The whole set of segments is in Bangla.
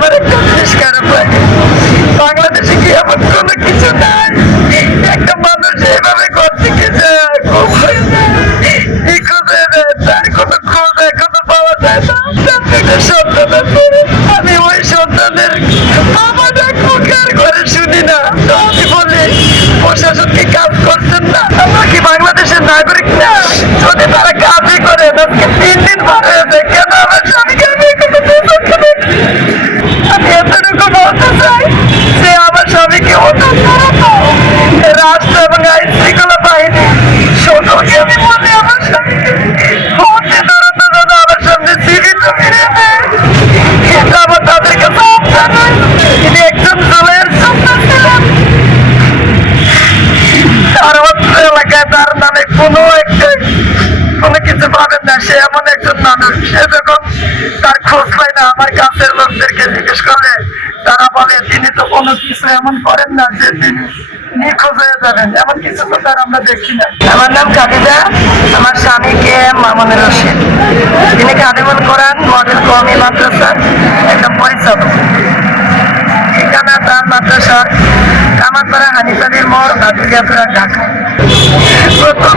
আমার একটা খারাপ লাগে বাংলাদেশে কি এমন কোনো কিছু নাই? একটা মানুষ এভাবে ঘর থেকে হয়ে যায় তার কোনো খোঁজ এখনও পাওয়া যায় না। তার আমি ওই সন্তানের করে শুনি না। তো আমি বলি, প্রশাসন কি কাজ কোনো কিছু পাবেন না, সে এমন একজন মানুষ। সে যখন তার খোঁজ পায় না, আমার কাছের লোকদেরকে জিজ্ঞেস করলে, তারা বলে, তিনি তো কোনো কিছু এমন করেন না যে তিনি নিখোঁজ হয়ে যাবেন। এমন কিছু তো তার আমরা দেখি না। আমার নাম খাদিজা আমার স্বামীকে মামুনুর রশিদ। তিনি খাদিমুল কোরআন, মডেল কমি মাদ্রাসার একটা পরিচালক। ঠিকানা তার মাদ্রাসা কামারপাড়া হানিফাদের মোড় নাটুরিয়াপুরা ঢাকা। প্রথম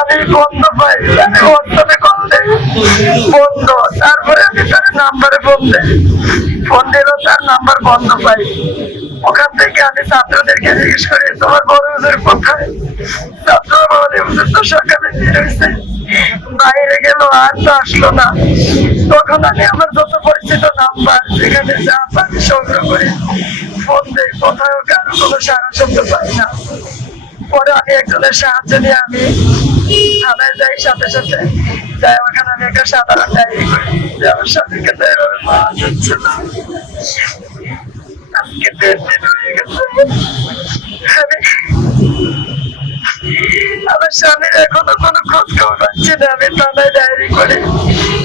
আমি বন্ধ পাই হোয়াটসঅ্যাপে কল দেই। বন্ধ, তারপরে আমি তার নাম্বারে ফোন দেই। ফোন দিলেও তার নাম্বার বন্ধ পাই ওখান থেকে আমি ছাত্রদেরকে জিজ্ঞেস করি, তোমার বড় হুজুর কোথায়? ছাত্ররা বলে, হুজুর তো সকালে বের বাইরে গেল, আর তো আসলো না। তখন আমি আমার যত পরিচিত নাম্বার যেখানে যা পারি সংগ্রহ করি। ফোন দেই কোথাও কারও কোনো সারা শব্দ পাই না। পরে আমি একজনের সাহায্য নিয়ে আমি থানায় যাই সাথে সাথে যাই ওখানে আমি একটা সাধারণ ডায়েরি করি। যে আমার স্বামীকে তো এভাবে পাওয়া যাচ্ছে না। আজকে দেড় দিন হয়ে গেছে। আমি আমার স্বামীর এখনও কোনো খোঁজ খবর পাচ্ছি না। আমি থানায় ডায়েরি করি।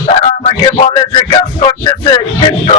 তারা আমাকে বলে যে কাজ করতেছে, কিন্তু